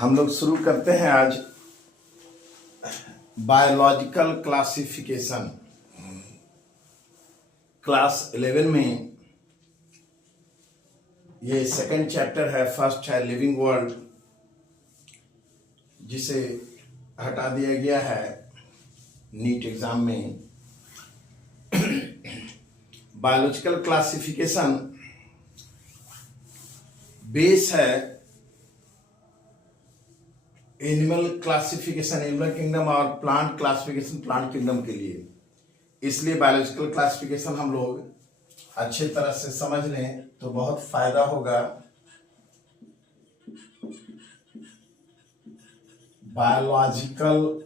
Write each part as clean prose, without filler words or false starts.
हम लोग शुरू करते हैं आज बायोलॉजिकल क्लासिफिकेशन। क्लास 11 में ये सेकंड चैप्टर है। फर्स्ट है लिविंग वर्ल्ड, जिसे हटा दिया गया है नीट एग्जाम में। बायोलॉजिकल क्लासिफिकेशन बेस है एनिमल क्लासिफिकेशन एनिमल किंगडम और प्लांट क्लासिफिकेशन प्लांट किंगडम के लिए। इसलिए बायोलॉजिकल क्लासिफिकेशन हम लोग अच्छे तरह से समझ लें तो बहुत फायदा होगा। बायोलॉजिकल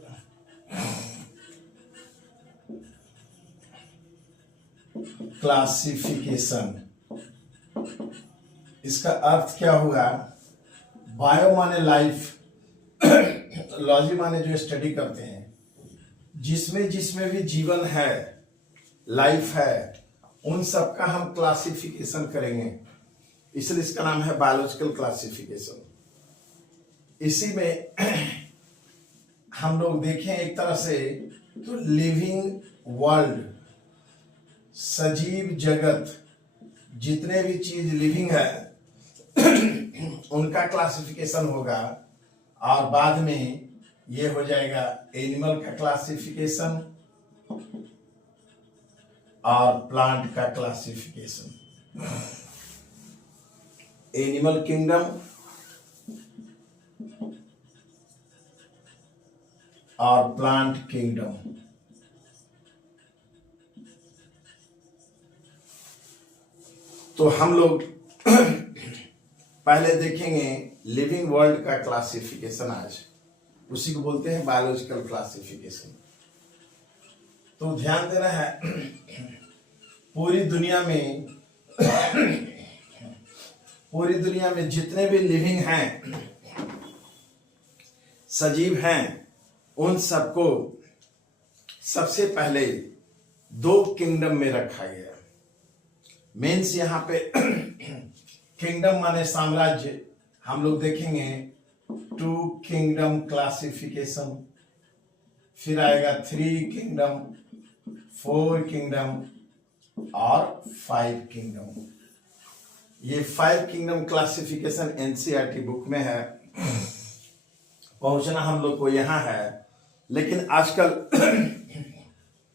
क्लासिफिकेशन, इसका अर्थ क्या होगा? बायो माने लाइफ, लॉजी माने जो स्टडी करते हैं, जिसमें जिसमें भी जीवन है, लाइफ है, उन सब का हम क्लासिफिकेशन करेंगे। इसलिए इसका नाम है बायोलॉजिकल क्लासिफिकेशन। इसी में हम लोग देखें एक तरह से तो लिविंग वर्ल्ड, सजीव जगत, जितने भी चीज लिविंग है उनका क्लासिफिकेशन होगा। और बाद में ये हो जाएगा एनिमल का क्लासिफिकेशन और प्लांट का क्लासिफिकेशन। एनिमल किंगडम और प्लांट किंगडम। तो हम लोग पहले देखेंगे लिविंग वर्ल्ड का क्लासिफिकेशन। आज उसी को बोलते हैं बायोलॉजिकल क्लासिफिकेशन। तो ध्यान देना है, पूरी दुनिया में जितने भी लिविंग हैं, सजीव हैं, उन सबको सबसे पहले दो किंगडम में रखा गया। मीन्स यहाँ पे किंगडम माने साम्राज्य। हम लोग देखेंगे 2 किंगडम क्लासिफिकेशन, फिर आएगा 3 किंगडम, 4 किंगडम और 5 किंगडम। ये 5 किंगडम क्लासिफिकेशन एनसीईआरटी बुक में है। पहुंचना हम लोग को यहाँ है, लेकिन आजकल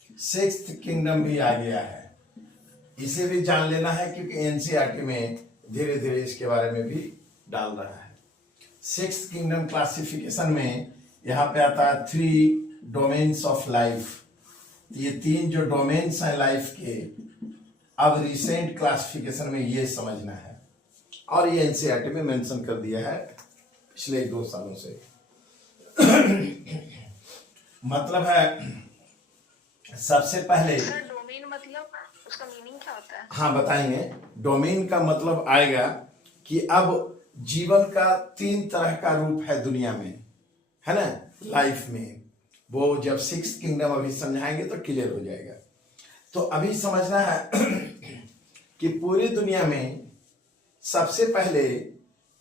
6th किंगडम भी आ गया है। इसे भी जान लेना है, क्योंकि एनसीईआरटी में धीरे धीरे इसके बारे में भी डाल रहा है। 6th किंगडम क्लासिफिकेशन में यहाँ पे आता है 3 डोमेन्स ऑफ लाइफ। ये 3 जो डोमेन्स हैं लाइफ के, अब रिसेंट क्लासिफिकेशन में ये समझना है। और ये एनसीईआरटी में मेंशन कर दिया है पिछले 2 सालों से। मतलब है सबसे पहले डोमेन मतलब उसका मीनिंग क्या होता है? हाँ बताएंगे। डोमेन का मतलब आएगा कि अब जीवन का 3 तरह का रूप है दुनिया में, है ना, लाइफ में। वो जब 6th किंगडम अभी समझाएंगे तो क्लियर हो जाएगा। तो अभी समझना है कि पूरी दुनिया में सबसे पहले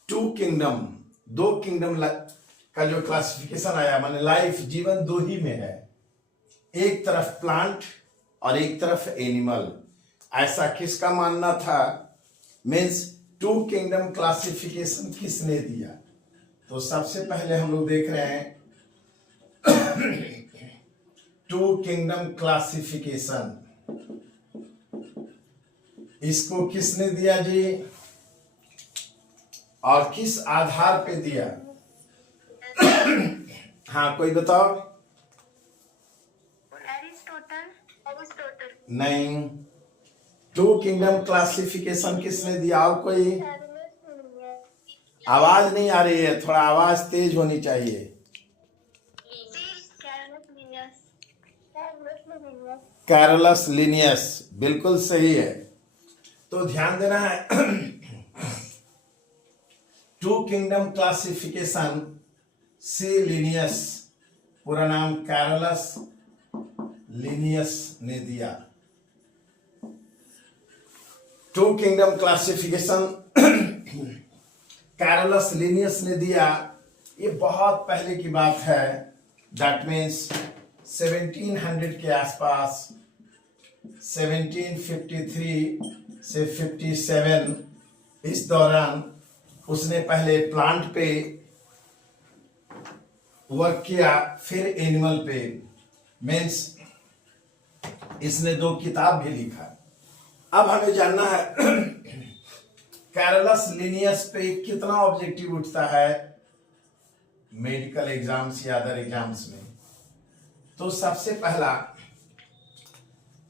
2 किंगडम, 2 किंगडम का जो क्लासिफिकेशन आया, माने लाइफ, जीवन 2 ही में है। एक तरफ प्लांट और एक तरफ एनिमल। ऐसा किसका मानना था? मीन्स 2 किंगडम क्लासिफिकेशन किसने दिया? तो सबसे पहले हम लोग देख रहे हैं 2 किंगडम क्लासिफिकेशन। इसको किसने दिया जी, और किस आधार पे दिया? हाँ कोई बताओ। नहीं, 2 किंगडम क्लासिफिकेशन किसने दिया? और कोई? आवाज नहीं आ रही है, थोड़ा आवाज तेज होनी चाहिए। कैरोलस लिनियस, बिल्कुल सही है। तो ध्यान देना है 2 किंगडम क्लासिफिकेशन सी लिनियस, पूरा नाम कैरोलस लिनियस ने दिया। 2 किंगडम क्लासिफिकेशन कैरोलस लिनियस ने दिया। ये बहुत पहले की बात है, दैट मीन्स 1700 के आसपास, 1753 से 57, इस दौरान उसने पहले प्लांट पे वर्क किया, फिर एनिमल पे, मीन्स इसने 2 किताब भी लिखा। अब हमें जानना है कैरोलस लिनियस पे कितना ऑब्जेक्टिव उठता है मेडिकल एग्जाम्स या अदर एग्जाम्स में। तो सबसे पहला,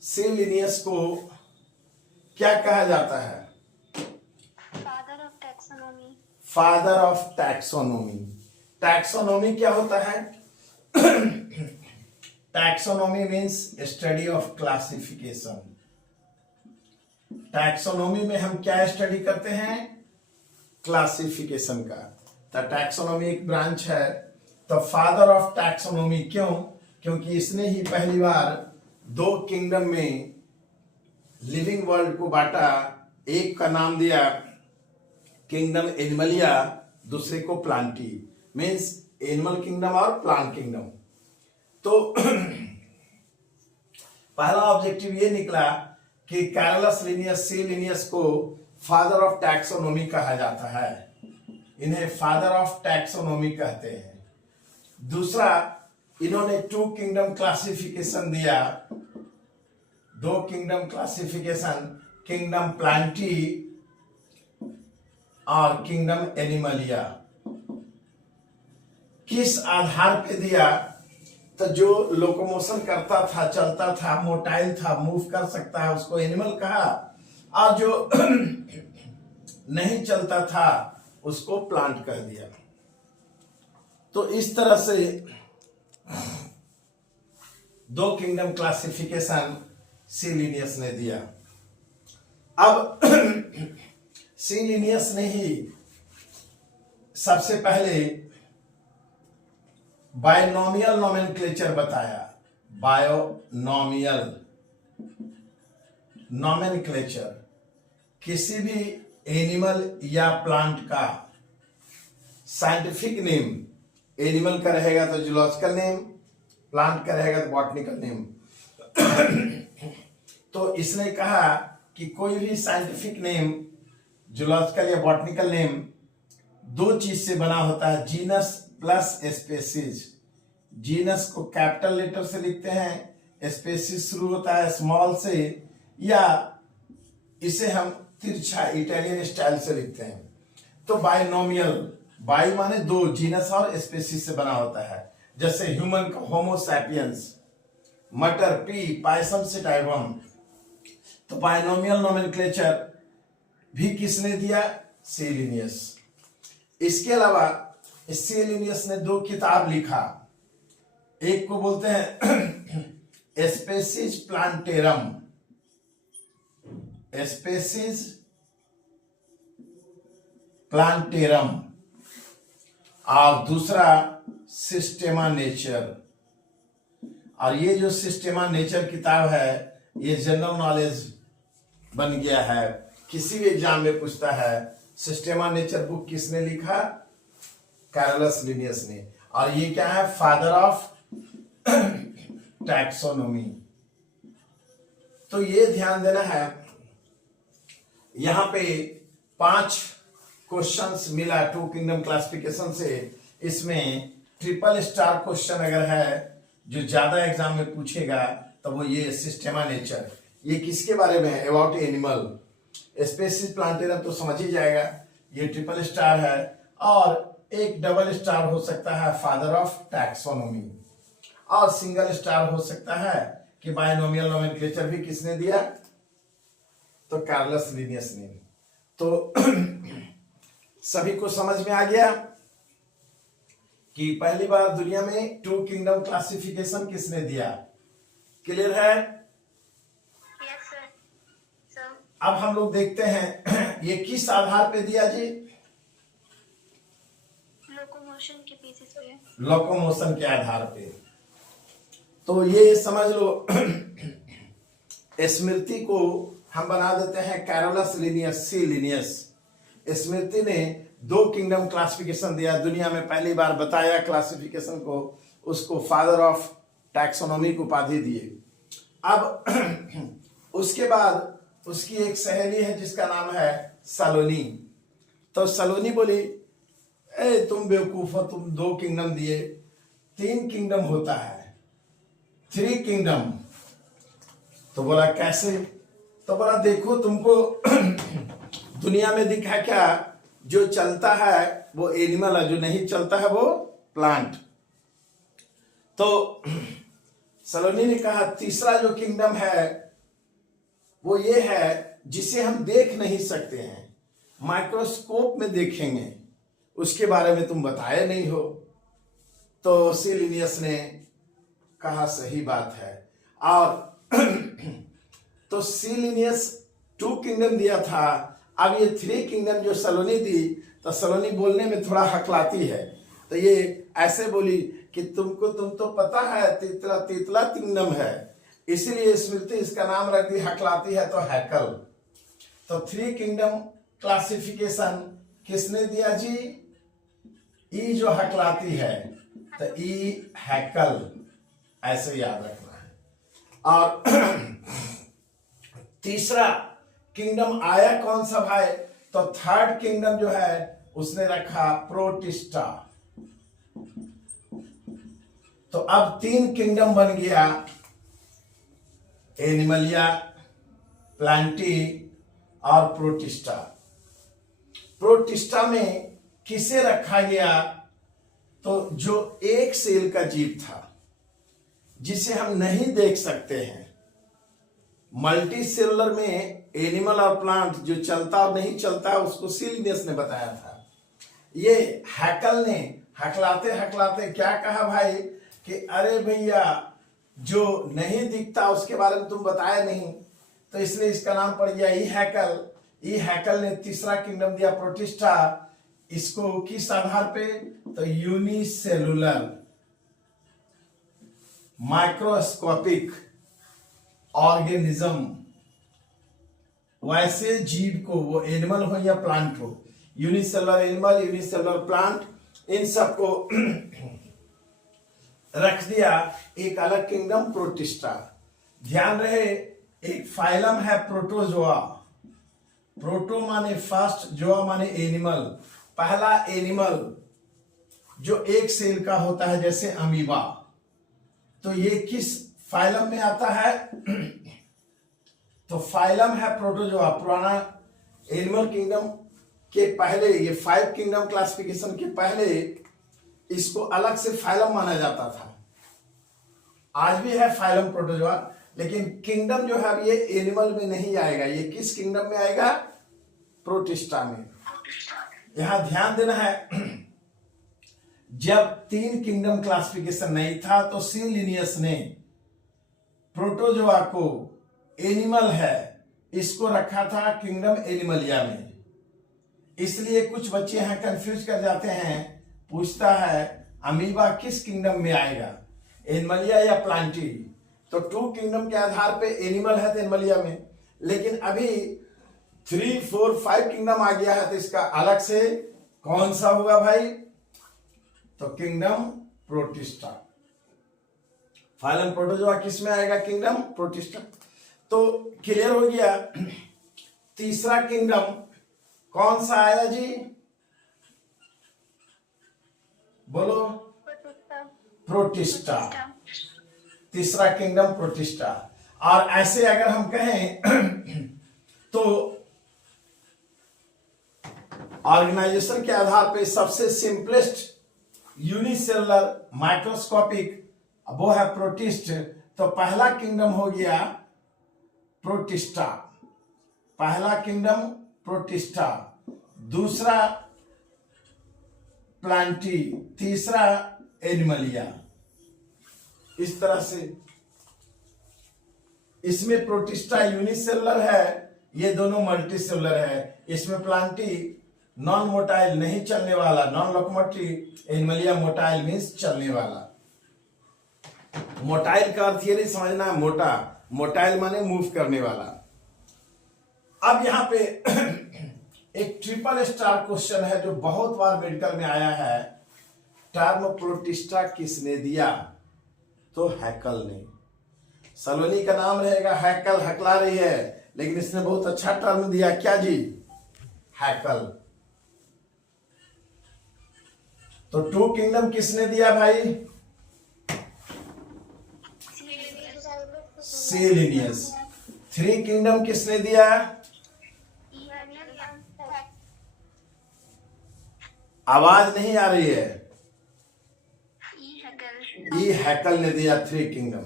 सी लिनियस को क्या कहा जाता है? Father of taxonomy. Father of taxonomy. Taxonomy क्या होता है? Taxonomy means study of classification. Taxonomy में हम क्या स्टडी करते हैं? क्लासिफिकेशन का। तो टैक्सोनॉमी एक ब्रांच है। तो फादर ऑफ टैक्सोनॉमी क्यों? क्योंकि इसने ही पहली बार 2 किंगडम में लिविंग वर्ल्ड को बांटा। एक का नाम दिया किंगडम एनिमलिया, दूसरे को प्लांटी, मीन्स एनिमल किंगडम और प्लांट किंगडम। तो पहला ऑब्जेक्टिव ये निकला कि कैरोलस लिनियस, सी लिनियस को फादर ऑफ टैक्सोनॉमी कहा जाता है, इन्हें फादर ऑफ टैक्सोनॉमी कहते हैं। दूसरा, इन्होंने 2 किंगडम क्लासिफिकेशन दिया, 2 किंगडम क्लासिफिकेशन, किंगडम प्लांटी और किंगडम एनिमलिया। किस आधार पे दिया? तो जो लोकोमोशन करता था, चलता था, मोटाइल था, मूव कर सकता है, उसको एनिमल कहा, और जो नहीं चलता था उसको प्लांट कह दिया। तो इस तरह से 2 किंगडम क्लासिफिकेशन सी लिनियस ने दिया। अब सी लिनियस ने ही सबसे पहले बायनोमियल नोमेनक्लेचर बताया। बायोनोमियल नोमेनक्लेचर, किसी भी एनिमल या प्लांट का साइंटिफिक नेम, एनिमल का रहेगा तो जूलॉजिकल नेम, प्लांट का रहेगा तो बॉटनिकल नेम। तो इसने कहा कि कोई भी साइंटिफिक नेम, जूलॉजिकल या बॉटनिकल नेम, 2 चीज से बना होता है, जीनस प्लस स्पेसीज। जीनस को कैपिटल लेटर से लिखते हैं, स्पेसीज शुरू होता है स्मॉल से, या इसे हम तिरछा इटालियन स्टाइल से लिखते हैं। तो बायनोमियल, बाई माने 2, जीनस और स्पेसीज से बना होता है। जैसे ह्यूमन का होमो सैपियंस, मटर पी, पायसम से टाइबम। तो बायनोमियल नोमेनक्लेचर भी किसने दिया? सी लिनियस। इसके अलावा सी लिनियस ने 2 किताब लिखा। एक को बोलते हैं स्पेसीज प्लांटेरम, स्पेसीज प्लांटेरम, और दूसरा सिस्टेमा नेचर। और ये जो सिस्टेमा नेचर किताब है, ये जनरल नॉलेज बन गया है, किसी भी एग्जाम में पूछता है। सिस्टेमा नेचर बुक किसने लिखा? कैरोलस लिनियस ने। और ये क्या है? Father of taxonomy. तो ये ध्यान देना है, यहां पे 5 क्वेश्चंस मिला 2 किंगडम क्लासिफिकेशन से। इसमें ट्रिपल स्टार क्वेश्चन अगर है जो ज्यादा एग्जाम में पूछेगा तो वो ये सिस्टेमा नेचर। ये किसके बारे में है? About animal. स्पेसीज प्लांटेरम तो समझ ही जाएगा, ये ट्रिपल स्टार है। और एक डबल स्टार हो सकता है फादर ऑफ टैक्सोनॉमी, और सिंगल स्टार हो सकता है कि बायनोमियल नोमेनक्लेचर भी किसने दिया? तो कैरोलस लिनियस ने। तो सभी को समझ में आ गया कि पहली बार दुनिया में 2 किंगडम क्लासिफिकेशन किसने दिया? क्लियर है? Yes sir. सर अब हम लोग देखते हैं ये किस आधार पे दिया जी? लोकोमोशन के बेसिस पे। लोकोमोशन के आधार पे। तो ये समझ लो स्मृति को हम बना देते हैं कैरोलस लिनियस, सी लिनियस। स्मृति ने दो किंगडम क्लासिफिकेशन दिया, दुनिया में पहली बार बताया क्लासिफिकेशन को, उसको फादर ऑफ टैक्सोनॉमी की उपाधि दिए। अब उसके बाद उसकी एक सहेली है जिसका नाम है सलोनी। तो सलोनी बोली, ए तुम बेवकूफ हो, तुम दो किंगडम दिए, तीन किंगडम होता है, थ्री किंगडम। तो बोला कैसे? तो बोला देखो तुमको दुनिया में दिखा क्या, जो चलता है वो एनिमल है, जो नहीं चलता है वो प्लांट। तो सलोनी ने कहा तीसरा जो किंगडम है वो ये है जिसे हम देख नहीं सकते हैं, माइक्रोस्कोप में देखेंगे, उसके बारे में तुम बताए नहीं हो। तो सी लिनियस ने कहा सही बात है। और तो सी लिनियस टू किंगडम दिया था, अब ये थ्री किंगडम जो सलोनी दी, तो सलोनी बोलने में थोड़ा हकलाती है, तो ये ऐसे बोली कि तुम तो पता है तीतला तीतला किंगडम है, इसीलिए स्मृति इसका नाम रख दी, हकलाती है तो हैकल। तो थ्री किंगडम क्लासिफिकेशन किसने दिया जी? ई जो हकलाती है, तो ई हैकल, ऐसे याद रखना है। और तीसरा किंगडम आया कौन सा भाई? तो थर्ड किंगडम जो है उसने रखा प्रोटिस्टा। तो अब तीन किंगडम बन गया, एनिमलिया, प्लांटी और प्रोटिस्टा। प्रोटिस्टा में किसे रखा गया? तो जो एक सेल का जीव था जिसे हम नहीं देख सकते हैं। मल्टी सेलुलर में एनिमल और प्लांट जो चलता और नहीं चलता है उसको सी लिनियस ने बताया था। ये हैकल ने हकलाते हकलाते क्या कहा भाई कि अरे भैया जो नहीं दिखता उसके बारे में तुम बताया नहीं, तो इसलिए इसका नाम पड़ गया ई हैकल। ई हैकल ने तीसरा किंगडम दिया प्रोटिस्टा। इसको किस आधार पे? तो यूनिसेलुलर माइक्रोस्कोपिक ऑर्गेनिज्म, वैसे जीव को, वो एनिमल हो या प्लांट हो, यूनिसेलुलर एनिमल, यूनिसेलुलर प्लांट, इन सबको रख दिया एक अलग किंगडम प्रोटिस्टा। ध्यान रहे एक फाइलम है प्रोटोजोआ। प्रोटो माने फर्स्ट, जोआ माने एनिमल, पहला एनिमल जो एक सेल का होता है जैसे अमीबा। तो ये किस फाइलम में आता है? तो फाइलम है प्रोटोजोआ। पुराना एनिमल किंगडम के पहले, ये 5 किंगडम क्लासिफिकेशन के पहले इसको अलग से फाइलम माना जाता था। आज भी है फाइलम प्रोटोजोआ, लेकिन किंगडम जो है ये एनिमल में नहीं आएगा। ये किस किंगडम में आएगा? प्रोटिस्टा में। यहां ध्यान देना है, जब 3 किंगडम क्लासिफिकेशन नहीं था तो सी लिनियस ने प्रोटोजोआ को एनिमल है इसको रखा था किंगडम एनिमलिया में। इसलिए कुछ बच्चे यहां कंफ्यूज कर जाते हैं, पूछता है अमीबा किस किंगडम में आएगा, एनिमलिया या प्लांटी? तो 2 किंगडम के आधार पे एनिमल है तो एनिमलिया में, लेकिन अभी 3, 4, 5 किंगडम आ गया है तो इसका अलग से कौन सा होगा भाई? तो किंगडम प्रोटिस्टा। फाइलम प्रोटोजोआ किस में आएगा? Kingdom protista. तो क्लियर हो गया। तीसरा किंगडम कौन सा आया जी? बोलो। प्रोटिस्टा। तीसरा किंगडम प्रोटिस्टा। और ऐसे अगर हम कहें तो ऑर्गेनाइजेशन के आधार पे सबसे सिंपलेस्ट यूनिसेलुलर माइक्रोस्कोपिक वो है प्रोटिस्ट। तो पहला किंगडम हो गया प्रोटिस्टा, पहला किंगडम प्रोटिस्टा, दूसरा प्लांटी, तीसरा एनिमलिया। इस तरह से इसमें प्रोटिस्टा यूनिसेलुलर है, ये दोनों मल्टीसेलुलर है। इसमें प्लांटी नॉन मोटाइल नहीं चलने वाला, non locomotive, Animalia motile means चलने वाला। मोटाइल का अर्थ ये नहीं समझना मोटा, मोटाइल माने मूव करने वाला। अब यहां पे एक ट्रिपल स्टार क्वेश्चन है जो बहुत बार मेडिकल में आया है। टर्म प्रोटिस्टा किसने दिया? तो हैकल ने। सलोनी का नाम रहेगा हैकल, हकला रही है, लेकिन इसने बहुत अच्छा टर्म दिया। क्या जी? हैकल। तो टू किंगडम किसने दिया भाई? सी लिनियस। थ्री किंगडम किसने दिया? आवाज नहीं आ रही है। ई हैकल ने दिया थ्री किंगडम।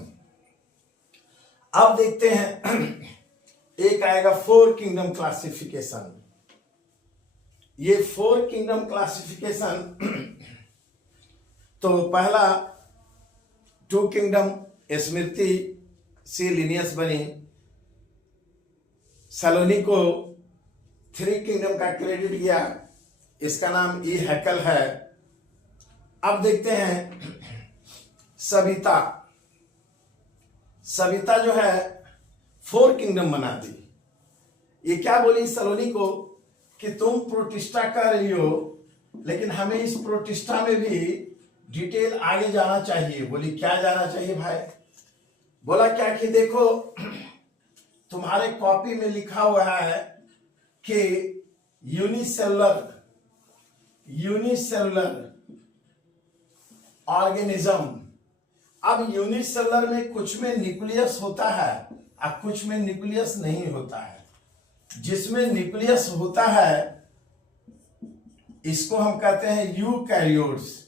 अब देखते हैं एक आएगा फोर किंगडम क्लासिफिकेशन। ये फोर किंगडम क्लासिफिकेशन तो पहला टू किंगडम स्मृति सी लिनियस बनी, सलोनी को थ्री किंगडम का क्रेडिट गया, इसका नाम ई हैकल है। अब देखते हैं सविता। सविता जो है फोर किंगडम बना दी। ये क्या बोली सलोनी को कि तुम प्रोटिस्टा कर रही हो, लेकिन हमें इस प्रोटिस्टा में भी डिटेल आगे जाना चाहिए। बोली क्या जाना चाहिए भाई? बोला क्या कि देखो तुम्हारे कॉपी में लिखा हुआ है कि यूनिसेलुलर ऑर्गेनिज्म। अब यूनिसेलुलर में कुछ में न्यूक्लियस होता है और कुछ में न्यूक्लियस नहीं होता है। जिसमें न्यूक्लियस होता है इसको हम कहते हैं यूकैरियोट्स।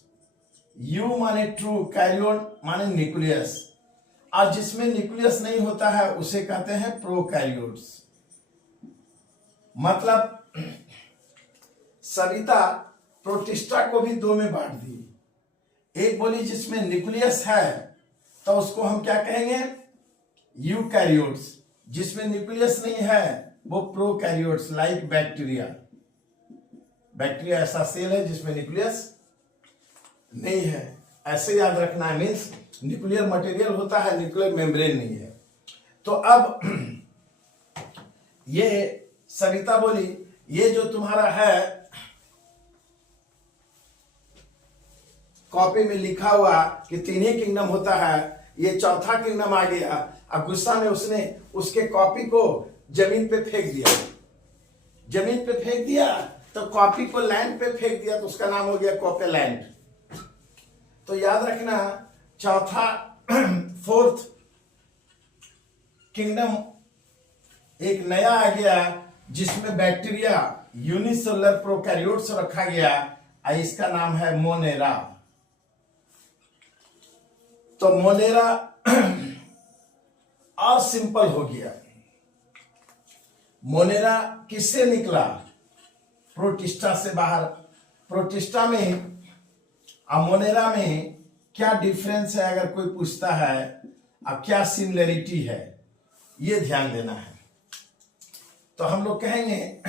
यू माने ट्रू, कैरियोट माने न्यूक्लियस। और जिसमें न्यूक्लियस नहीं होता है उसे कहते हैं प्रोकैरियोट्स। मतलब सविता प्रोटिस्टा को भी दो में बांट दी। एक बोली जिसमें न्यूक्लियस है तो उसको हम क्या कहेंगे? यूकैरियोट्स। जिसमें न्यूक्लियस नहीं है वो प्रोकैरियोट्स, लाइक बैक्टीरिया। बैक्टीरिया ऐसा सेल है जिसमें न्यूक्लियस नहीं है, ऐसे याद रखना है। मीन्स न्यूक्लियर मटेरियल होता है, न्यूक्लियर मेम्ब्रेन नहीं है। तो अब ये सविता बोली ये जो तुम्हारा है कॉपी में लिखा हुआ कि तीन ही किंगडम होता है, ये चौथा किंगडम आ गया। अब गुस्सा में उसने उसके कॉपी को जमीन पे फेंक दिया। जमीन पे फेंक दिया तो कॉपी को लैंड पे फेंक दिया, तो उसका नाम हो गया कॉपी लैंड। तो याद रखना चौथा फोर्थ किंगडम एक नया आ गया जिसमें बैक्टीरिया यूनिसेलुलर प्रोकैरियोट्स रखा गया, और इसका नाम है मोनेरा। तो मोनेरा और सिंपल हो गया। मोनेरा किससे निकला? प्रोटिस्टा से बाहर। प्रोटिस्टा में और मोनेरा में क्या डिफरेंस है अगर कोई पूछता है, अब क्या सिमिलरिटी है, ये ध्यान देना है। तो हम लोग कहेंगे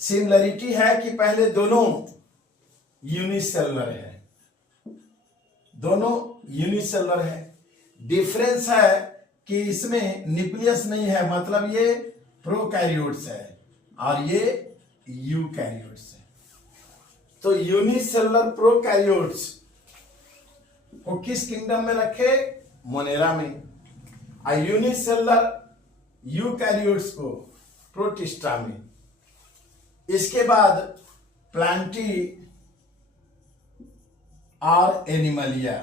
सिमिलरिटी है कि पहले दोनों यूनिसेलुलर है, दोनों यूनिसेलुलर है। डिफरेंस है कि इसमें न्यूक्लियस नहीं है, मतलब ये प्रोकैरियोट्स है और ये यूकैरियोट्स है। तो यूनिसेलुलर प्रोकैरियोट्स को किस किंगडम में रखे? मोनेरा में। और यूनिसेलुलर यूकैरियोट्स को प्रोटिस्टा में। इसके बाद प्लांटी और एनिमलिया,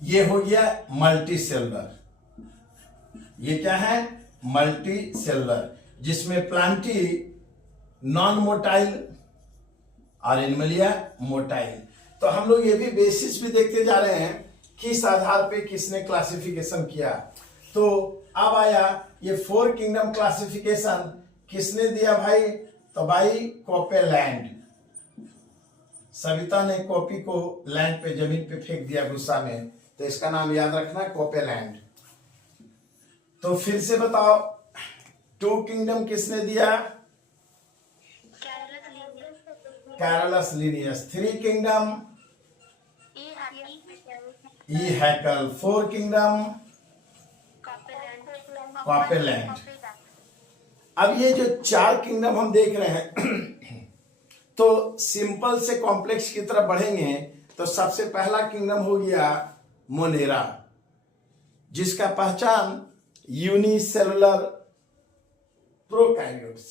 ये हो गया मल्टी सेलुलर। ये क्या है? मल्टी सेलुलर, जिसमें प्लांटी नॉन मोटाइल और एनिमलिया मोटाइल। तो हम लोग ये भी बेसिस भी देखते जा रहे हैं किस आधार पे किसने क्लासिफिकेशन किया। तो अब आया ये फोर किंगडम क्लासिफिकेशन किसने दिया भाई? तो भाई कोपेलैंड। सविता ने कॉपी को लैंड पे जमीन पे फेंक दिया गुस्सा में, तो इसका नाम याद रखना कोपेलैंड। तो फिर से बताओ टू किंगडम किसने दिया? Carolus Linnaeus. Three kingdom E Haeckel. Four kingdom Copeland. अब ये जो 4 किंगडम हम देख रहे हैं तो सिंपल से कॉम्प्लेक्स की तरफ बढ़ेंगे तो सबसे पहला किंगडम हो गया मोनेरा, जिसका पहचान यूनिसेलुलर प्रोकैरियोट्स।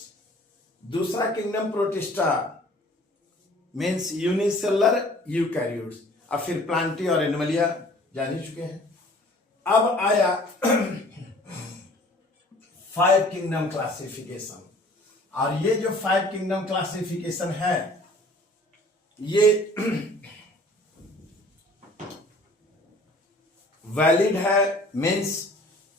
दूसरा kingdom protista means unicellular eukaryotes. अब फिर प्लांटी और एनिमलिया जान ही चुके हैं। अब आया 5 किंगडम क्लासिफिकेशन, और ये जो 5 किंगडम क्लासिफिकेशन है ये वैलिड है, मीन्स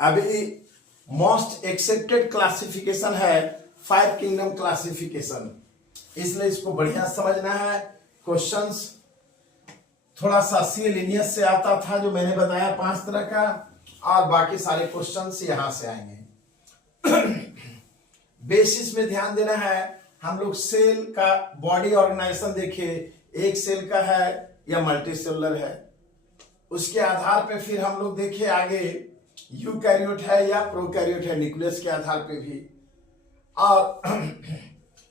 अभी मोस्ट एक्सेप्टेड क्लासिफिकेशन है 5 किंगडम क्लासिफिकेशन, इसलिए इसको बढ़िया समझना है। क्वेश्चंस थोड़ा सा सी लिनियस से आता था जो मैंने बताया 5 तरह का, और बाकी सारे क्वेश्चंस यहां से आएंगे। बेसिस में ध्यान देना है, हम लोग सेल का बॉडी ऑर्गेनाइजेशन देखे, एक सेल का है या मल्टी सेलुलर है, उसके आधार पे फिर हम लोग देखे आगे यूकैरियोट है या प्रोकैरियोट है, न्यूक्लियस के आधार पे भी। और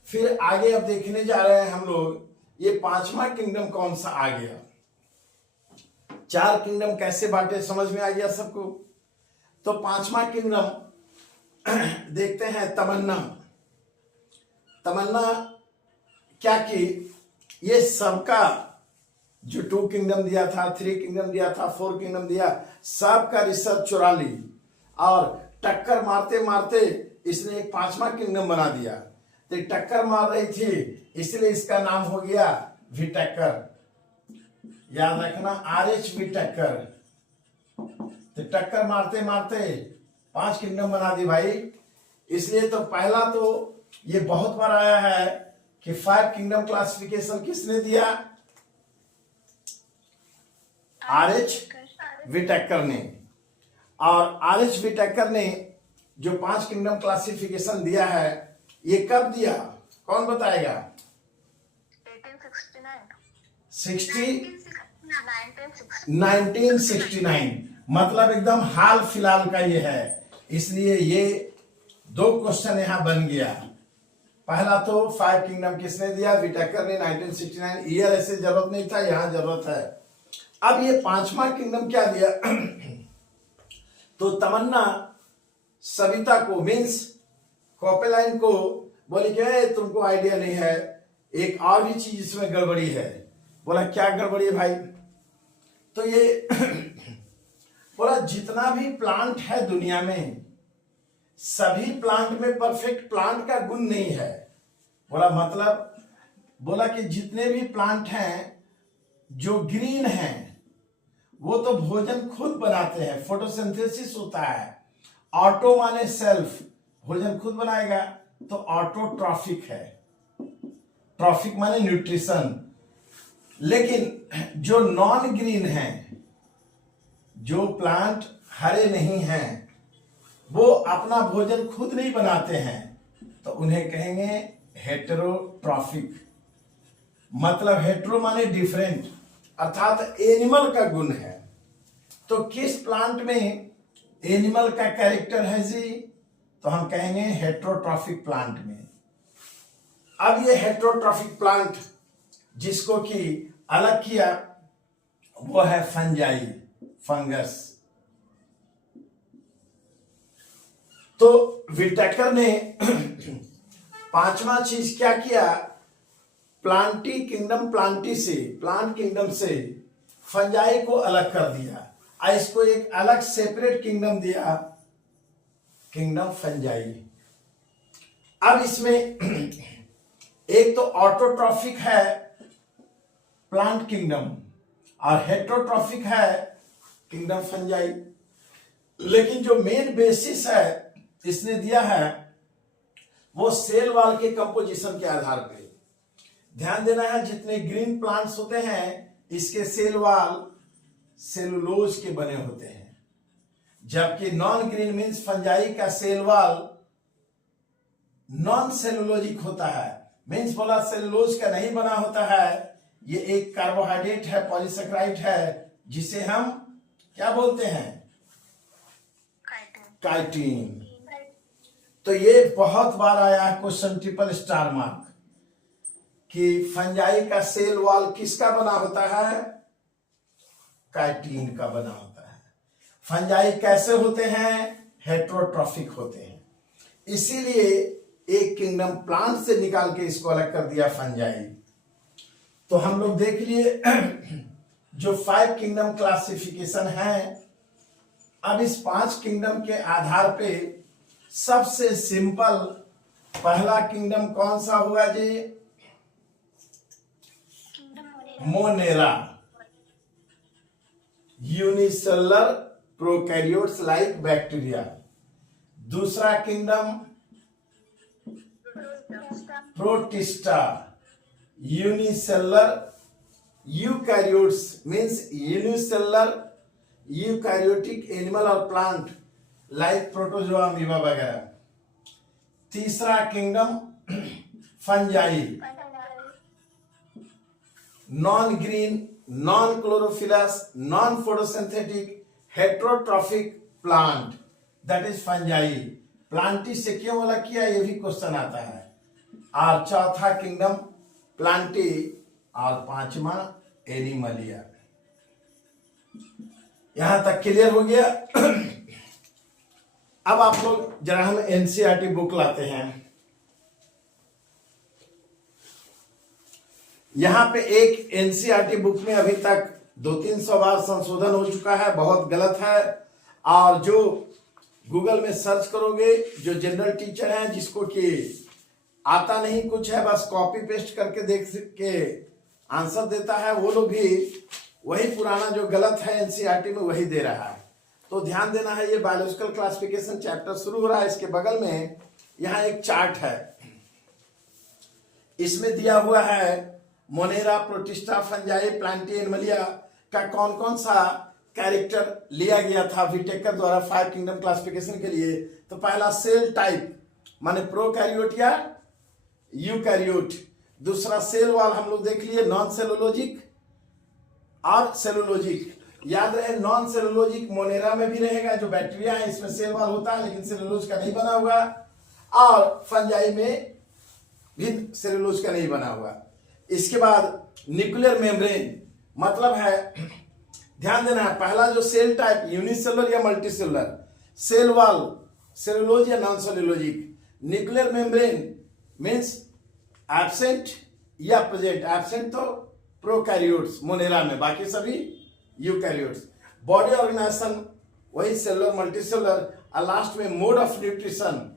फिर आगे अब देखने जा रहे हैं हम लोग ये 5वां किंगडम कौन सा आ गया। 4 किंगडम कैसे बांटे समझ में आ गया सबको। तो 5वां किंगडम देखते हैं तमन्ना। तमन्ना क्या कि ये सबका जो 2 किंगडम दिया था, 3 किंगडम दिया था, 4 किंगडम दिया, सबका रिसर्च चुरा ली और टक्कर मारते मारते इसने एक 5वां किंगडम बना दिया। तो टक्कर मार रही थी इसलिए इसका नाम हो गया विटेकर। याद रखना RH विटेकर। तो टक्कर मारते मारते 5 किंगडम बना दी भाई। इसलिए तो पहला तो ये बहुत बार आया है कि 5 किंगडम क्लासिफिकेशन किसने दिया, RH विटेकर ने। और RH विटेकर ने जो 5 किंगडम क्लासिफिकेशन दिया है ये कब दिया, कौन बताएगा। 1969, मतलब एकदम हाल फिलहाल का ये है। इसलिए ये 2 क्वेश्चन यहां बन गया। पहला तो 5 किंगडम किसने दिया, विटेकर ने 1969। ईयर ऐसे जरूरत नहीं था, यहां जरूरत है। अब ये 5वां किंगडम क्या दिया तो तमन्ना सविता को मीन्स कोपेलाइन को बोली कि तुमको आइडिया नहीं है, एक और भी चीज इसमें गड़बड़ी है। बोला क्या गड़बड़ी है भाई। तो ये बोला जितना भी प्लांट है दुनिया में सभी प्लांट में परफेक्ट प्लांट का गुण नहीं है। बोला मतलब, बोला कि जितने भी प्लांट हैं जो ग्रीन हैं वो तो भोजन खुद बनाते हैं, फोटोसिंथेसिस होता है। ऑटो माने सेल्फ, भोजन खुद बनाएगा, तो ऑटोट्रॉफिक है। ट्रॉफिक माने न्यूट्रिशन। लेकिन जो नॉन ग्रीन है, जो प्लांट हरे नहीं हैं, वो अपना भोजन खुद नहीं बनाते हैं, तो उन्हें कहेंगे हेटेरोट्रॉफिक। मतलब हेटेरो माने डिफरेंट, अर्थात एनिमल का गुण है। तो किस प्लांट में एनिमल का कैरेक्टर है जी, तो हम कहेंगे हेटेरोट्रॉफिक प्लांट में। अब ये हेटेरोट्रॉफिक प्लांट जिसको कि अलग किया वो है फंजाई, फंगस। तो विटेकर ने 5वां चीज क्या किया, प्लांटी किंगडम, प्लांटी से, प्लांट किंगडम से फंजाई को अलग कर दिया, और इसको एक अलग सेपरेट किंगडम दिया, किंगडम फंजाई। अब इसमें एक तो ऑटोट्रॉफिक है प्लांट किंगडम और हेटेरोट्रॉफिक है किंगडम फंजाई। लेकिन जो मेन बेसिस है इसने दिया है वो सेल वॉल के कंपोजिशन के आधार पे। ध्यान देना है जितने ग्रीन प्लांट्स होते हैं इसके सेल वॉल सेलुलोज के बने होते हैं, जबकि नॉन ग्रीन मीन्स फंजाई का सेल वॉल नॉन सेलुलोजिक होता है। मीन्स बोला सेलुलोज का नहीं बना होता है, ये एक कार्बोहाइड्रेट है, पॉलीसेकेराइड है, जिसे हम क्या बोलते हैं, काइटिन। तो ये बहुत बार आया है क्वेश्चन ट्रिपल स्टार मार्क कि फंजाई का सेल वॉल किसका बना होता है? काइटिन का बना होता है। फंजाई कैसे होते हैं? हेट्रोट्रॉफिक होते हैं। इसीलिए एक किंगडम प्लांट से निकाल के इसको अलग कर दिया फंजाई। तो हम लोग देख लिए जो 5 किंगडम क्लासिफिकेशन है। अब इस 5 किंगडम के आधार पे सबसे सिंपल पहला किंगडम कौन सा हुआ जी? Kingdom Monera, unicellular prokaryotes like bacteria. दूसरा kingdom Protista, unicellular eukaryotes means unicellular eukaryotic animal और प्लांट लाइक प्रोटोजोआ अमीबा वगैरह। तीसरा kingdom fungi, non green, non chlorophyllous, non photosynthetic, heterotrophic plant, that is fungi. Plantae से क्यों अलग किया, ये भी क्वेश्चन आता है। और चौथा किंगडम प्लांटी और पांचवा एनिमलिया। यहां तक क्लियर हो गया। अब आप लोग जरा हम एनसीईआरटी बुक लाते हैं। यहां पे एक एनसीईआरटी बुक में अभी तक 200-300 बार संशोधन हो चुका है, बहुत गलत है। और जो गूगल में सर्च करोगे, जो जनरल टीचर हैं जिसको कि आता नहीं कुछ है, बस कॉपी पेस्ट करके देख के आंसर देता है, वो लोग भी वही पुराना जो गलत है एनसीईआरटी में वही दे रहा है। तो ध्यान देना है, ये बायोलॉजिकल क्लासिफिकेशन चैप्टर शुरू हो रहा है। इसके बगल में यहाँ एक चार्ट है, इसमें दिया हुआ है Monera, protista, fungi, Plantae, Animalia का कौन कौन सा कैरेक्टर लिया गया था विटेकर द्वारा 5 किंगडम क्लासिफिकेशन के लिए। तो पहला सेल टाइप माने प्रोकैरियोट या यूकैरियोट। दूसरा सेल वॉल हम लोग देख लिए, नॉन सेलुलोजिक और सेलुलोजिक। याद रहे नॉन सेलुलोजिक मोनेरा में भी रहेगा, जो बैक्टीरिया है इसमें सेल वॉल होता है लेकिन सेलुलोज का नहीं बना हुआ, और फंजाई में भी सेलुलोज का नहीं बना हुआ। इसके बाद न्यूक्लियर मेम्ब्रेन मतलब है, ध्यान देना है, पहला जो सेल टाइप यूनिसेलुलर या मल्टीसेलुलर, सेल वॉल सेलुलोज या non cellulosic, nuclear membrane means absent या प्रेजेंट। एब्सेंट तो प्रोकैरियोट्स मोनेरा में, बाकी सभी यूकैरियोट्स। बॉडी ऑर्गेनाइजेशन वही सेलुलर मल्टीसेलुलर। और लास्ट में mode of nutrition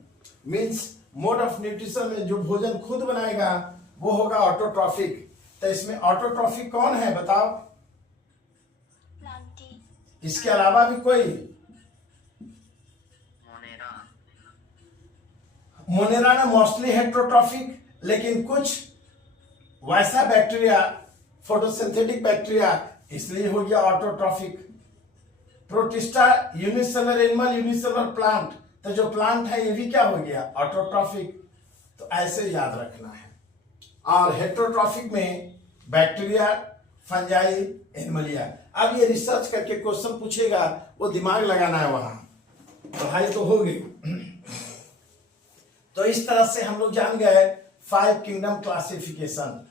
means mode of nutrition में जो भोजन खुद बनाएगा वो होगा ऑटोट्रॉफिक। तो इसमें ऑटोट्रॉफिक कौन है बताओ? प्लांटी। इसके अलावा भी कोई? मोनेरा ना मोस्टली हेट्रोट्रॉफिक, लेकिन कुछ वैसा बैक्टीरिया फोटोसिंथेटिक बैक्टीरिया, इसलिए हो गया autotrophic. Protista unicellular animal, unicellular plant, तो जो प्लांट है ये भी क्या हो गया? ऑटोट्रॉफिक। तो ऐसे याद रखना है। और हेट्रोट्रॉफिक में बैक्टीरिया, फंजाई, एनिमलिया। अब ये रिसर्च करके क्वेश्चन पूछेगा, वो दिमाग लगाना है, वहां पढ़ाई तो होगी। तो इस तरह से हम लोग जान गए 5 किंगडम क्लासिफिकेशन।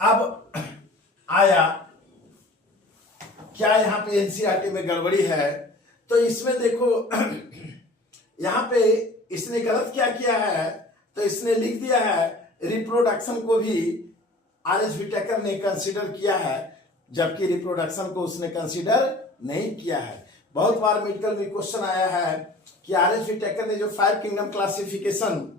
अब आया क्या यहाँ पे एनसीईआरटी में गड़बड़ी है? तो इसमें देखो यहाँ पे इसने गलत क्या किया है, तो इसने लिख दिया है रिप्रोडक्शन को भी आर.एच. विटेकर ने कंसीडर किया है, जबकि रिप्रोडक्शन को उसने कंसीडर नहीं किया है। बहुत बार मेडिकल में क्वेश्चन आया है कि आर.एच. विटेकर ने जो 5 किंगडम क्लासिफिकेशन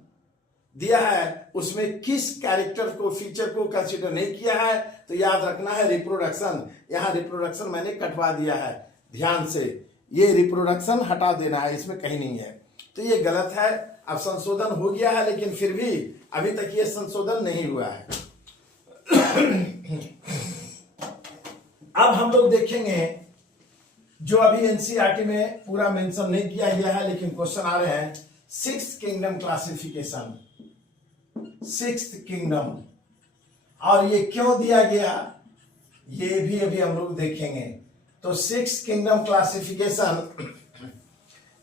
दिया है उसमें किस कैरेक्टर को, फीचर को कंसीडर नहीं किया है। तो याद रखना है रिप्रोडक्शन। यहाँ रिप्रोडक्शन मैंने कटवा दिया है, ध्यान से ये रिप्रोडक्शन हटा देना है, इसमें कहीं नहीं है। तो ये गलत है। अब संशोधन हो गया है, लेकिन फिर भी अभी तक ये संशोधन नहीं हुआ है। अब हम लोग देखेंगे जो अभी एनसीईआरटी में पूरा मेंशन नहीं किया गया है, लेकिन क्वेश्चन आ रहे हैं 6th kingdom classification, 6th kingdom. और ये क्यों दिया गया ये भी अभी हम लोग देखेंगे। तो 6th किंगडम क्लासिफिकेशन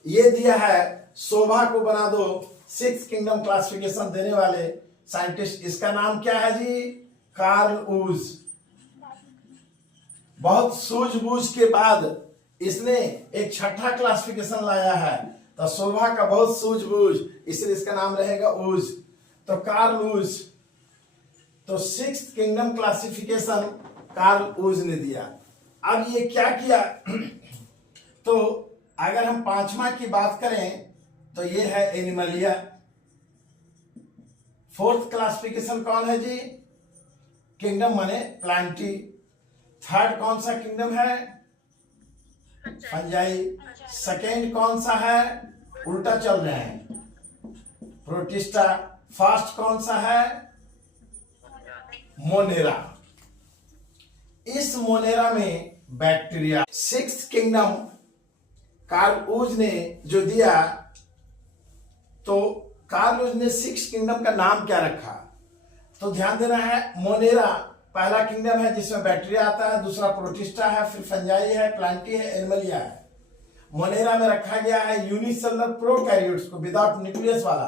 ये दिया है शोभा को बना दो सिक्स किंगडम क्लासिफिकेशन देने वाले साइंटिस्ट। इसका नाम क्या है जी? कार्ल ऊज। बहुत सूझबूझ के बाद इसने एक छठा क्लासिफिकेशन लाया है। तो शोभा का बहुत सूझबूझ, इसलिए इसका नाम रहेगा ऊज। तो कार्ल ऊज, तो सिक्स किंगडम क्लासिफिकेशन कार्ल ऊज ने दिया। अब ये क्या किया? तो अगर हम पांचवा की बात करें तो ये है एनिमलिया। फोर्थ क्लासिफिकेशन कौन है जी? किंगडम माने प्लांटी। थर्ड कौन सा किंगडम है? फंजाई। सेकेंड कौन सा है? उल्टा चल रहे हैं, प्रोटिस्टा। फर्स्ट कौन सा है? मोनेरा। इस मोनेरा में बैक्टीरिया। सिक्स्थ किंगडम कार्ल ऊज ने जो दिया, तो कार्ल ऊज ने सिक्स किंगडम का नाम क्या रखा? तो ध्यान देना है, मोनेरा पहला किंगडम है जिसमें बैक्टीरिया आता है, दूसरा प्रोटिस्टा है, फिर फंजाई है, प्लांटी है, एनिमलिया है। मोनेरा में रखा गया है यूनिसेलुलर प्रोकैरियोट्स को, विदाउट न्यूक्लियस वाला।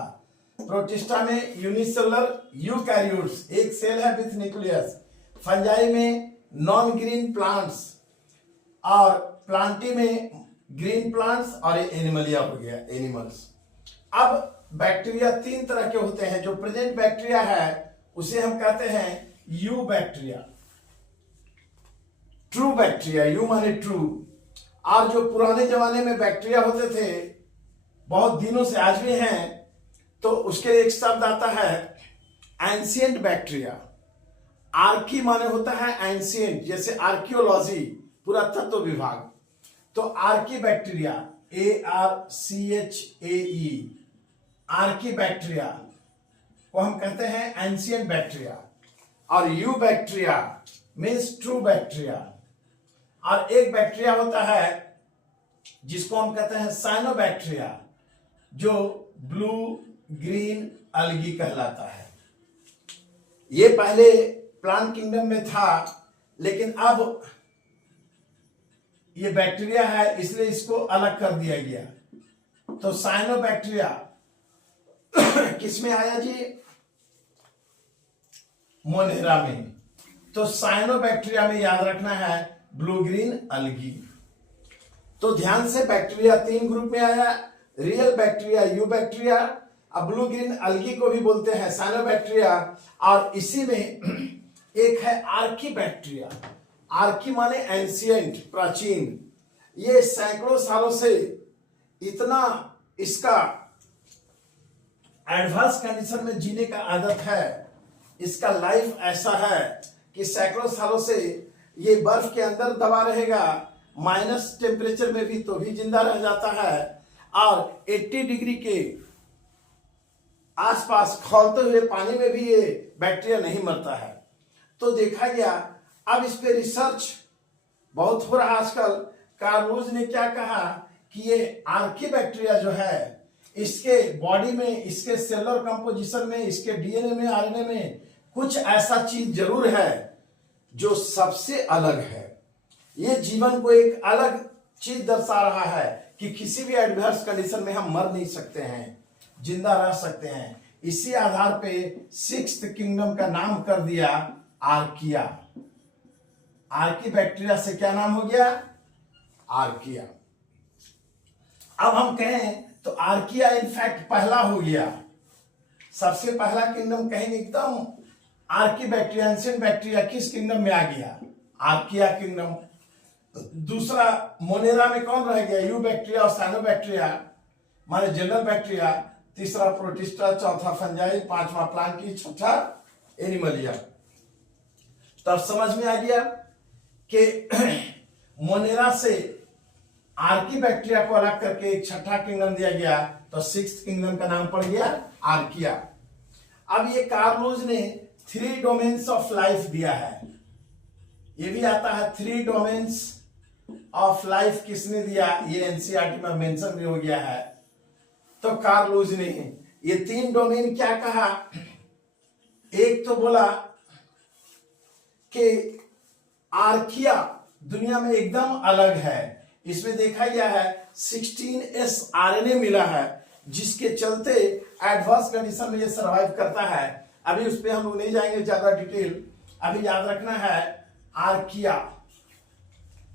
प्रोटिस्टा में यूनिसेलुलर यूकैरियोट्स, एक सेल है विथ न्यूक्लियस। फंजाई में नॉन ग्रीन प्लांट्स, और प्लांटी में ग्रीन प्लांट्स, और एनिमलिया हो गया, एनिमल्स। अब बैक्टीरिया तीन तरह के होते हैं। जो प्रेजेंट बैक्टीरिया है उसे हम कहते हैं you bacteria, true bacteria, you माने ट्रू। और जो पुराने जमाने में बैक्टीरिया होते थे, बहुत दिनों से आज भी हैं, तो उसके एक शब्द आता है एंशिएंट बैक्टीरिया। आर्की माने होता है एंशिएंट, जैसे आर्कियोलॉजी, पुरातत्व विभाग। तो Archie bacteria, ARCHAE, Archie bacteria को हम कहते हैं एंशिएंट बैक्टीरिया। और you bacteria means true bacteria. और एक बैक्टीरिया होता है जिसको हम कहते हैं साइनोबैक्टीरिया, जो ब्लू ग्रीन अलगी कहलाता है। ये पहले प्लांट किंगडम में था, लेकिन अब ये बैक्टीरिया है, इसलिए इसको अलग कर दिया गया। तो साइनोबैक्टीरिया किसमें आया जी? मोनेरा में। तो साइनोबैक्टीरिया में याद रखना है ब्लू ग्रीन अलगी। तो ध्यान से, बैक्टीरिया तीन ग्रुप में आया, रियल बैक्टीरिया, यू बैक्टीरिया, अब ब्लू ग्रीन अलगी को भी बोलते हैं साइनोबैक्टीरिया। और इसी में एक है आर्की बैक्टीरिया। आर्की माने एंशिएंट, प्राचीन। ये सैकड़ों सालों से इतना इसका एडवर्स कंडीशन में जीने का आदत है, इसका लाइफ ऐसा है कि सैकड़ों सालों से ये बर्फ के अंदर दबा रहेगा, माइनस टेम्परेचर में भी तो भी जिंदा रह जाता है, और 80 डिग्री के आसपास खौलते हुए पानी में भी ये बैक्टीरिया नहीं मरता है। तो देखा गया, अब इस पे रिसर्च बहुत हो रहा आजकल। कार्ल ऊज ने क्या कहा कि ये आर्की बैक्टीरिया जो है, इसके बॉडी में, इसके सेलुलर कंपोजिशन में, इसके डीएनए में, आरएनए में कुछ ऐसा चीज जरूर है जो सबसे अलग है। ये जीवन को एक अलग चीज दर्शा रहा है कि किसी भी एडवर्स कंडीशन में हम मर नहीं सकते हैं, जिंदा रह सकते हैं। इसी आधार पे सिक्स्थ किंगडम का नाम कर दिया आर्किया। आर्की बैक्टीरिया से क्या नाम हो गया? आर्किया। अब हम कहें तो आर्किया इनफैक्ट पहला हो गया, सबसे पहला किंगडम कहेंगे एकदम। आर्की बैक्टीरिया, एंशिएंट बैक्टीरिया किस किंगडम में आ गया? Archaea kingdom. दूसरा मोनेरा में कौन रह गया? यू बैक्टीरिया और साइनोबैक्टीरिया माने जनरल बैक्टीरिया। तीसरा प्रोटिस्टा, चौथा फंजाई, पांचवा प्लांटी, छठा एनिमलिया। तब समझ में आ गया कि मोनेरा से आर्की बैक्टीरिया को अलग करके एक छठा किंगडम दिया गया, तो सिक्स्थ किंगडम का नाम पड़ गया आर्किया। अब ये कार्ल ऊज ने 3 डोमेन्स ऑफ लाइफ दिया है। ये भी आता है 3 डोमेन्स ऑफ लाइफ किसने दिया? ये एनसीईआरटी में मेंशन भी हो गया है। तो कार्ल ऊज ने ये 3 डोमेन क्या कहा? एक तो बोला कि आर्किया दुनिया में एकदम अलग है। इसमें देखा गया है 16S RNA मिला है, जिसके चलते एडवर्स कंडीशन में ये सरवाइव करता है। अभी उस पर हम लोग नहीं जाएंगे ज्यादा डिटेल, अभी याद रखना है आर्किया।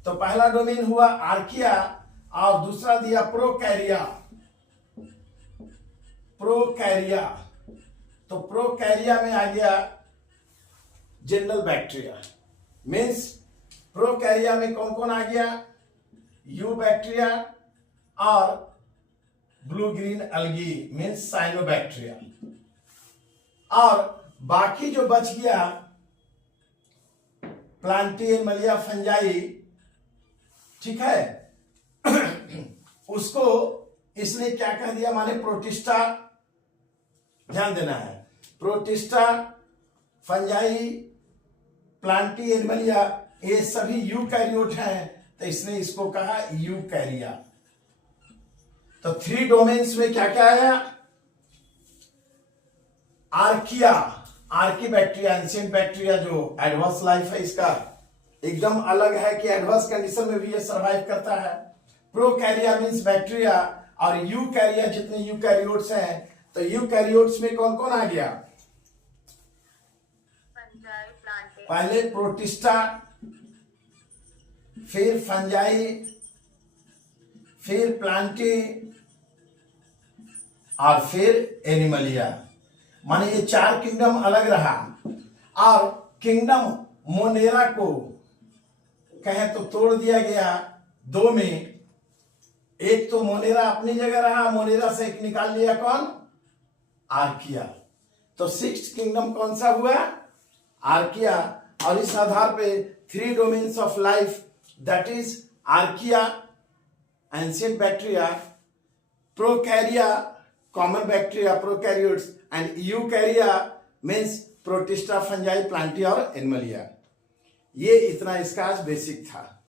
तो पहला डोमेन हुआ आर्किया और दूसरा दिया प्रोकैरिया। प्रोकैरिया, तो प्रोकैरिया में आ गया जनरल बैक्टीरिया। मीन्स प्रोकैरिया में कौन कौन आ गया? यू बैक्टीरिया और ब्लू ग्रीन अलगी मीन्स साइनोबैक्टीरिया। और बाकी जो बच गया प्लांटी एनिमलिया फंजाई, ठीक है, उसको इसने क्या कह दिया, माने प्रोटिस्टा। ध्यान देना है, प्रोटिस्टा, फंजाई, प्लांटी एनिमलिया ये सभी यूकैरियोट हैं, तो इसने इसको कहा यूकैरिया। तो 3 डोमेन्स में क्या क्या आया? Archaea, Archie bacteria, ancient bacteria जो एडवर्स लाइफ है इसका एकदम अलग है कि एडवर्स कंडीशन में भी ये सरवाइव करता है। प्रोकैरिया मींस बैक्टीरिया और यूकैरिया जितने यूकैरियोट्स हैं, तो यूकैरियोट्स में कौन कौन आ गया? पहले प्रोटिस्टा, फिर फंजाई, फिर प्लांटी और फिर एनिमलिया। माने ये 4 किंगडम अलग रहा। और किंगडम मोनेरा को कहें तो तोड़ दिया गया 2 में। एक तो मोनेरा अपनी जगह रहा, मोनेरा से एक निकाल लिया कौन? आर्किया। तो 6th किंगडम कौन सा हुआ? आर्किया। और इस आधार पे 3 domains of life, that is Archaea, ancient bacteria, Prokarya, common bacteria, prokaryotes, and Eukarya means Protista, fungi, Plantae और एनिमलिया। ये इतना इसका बेसिक था।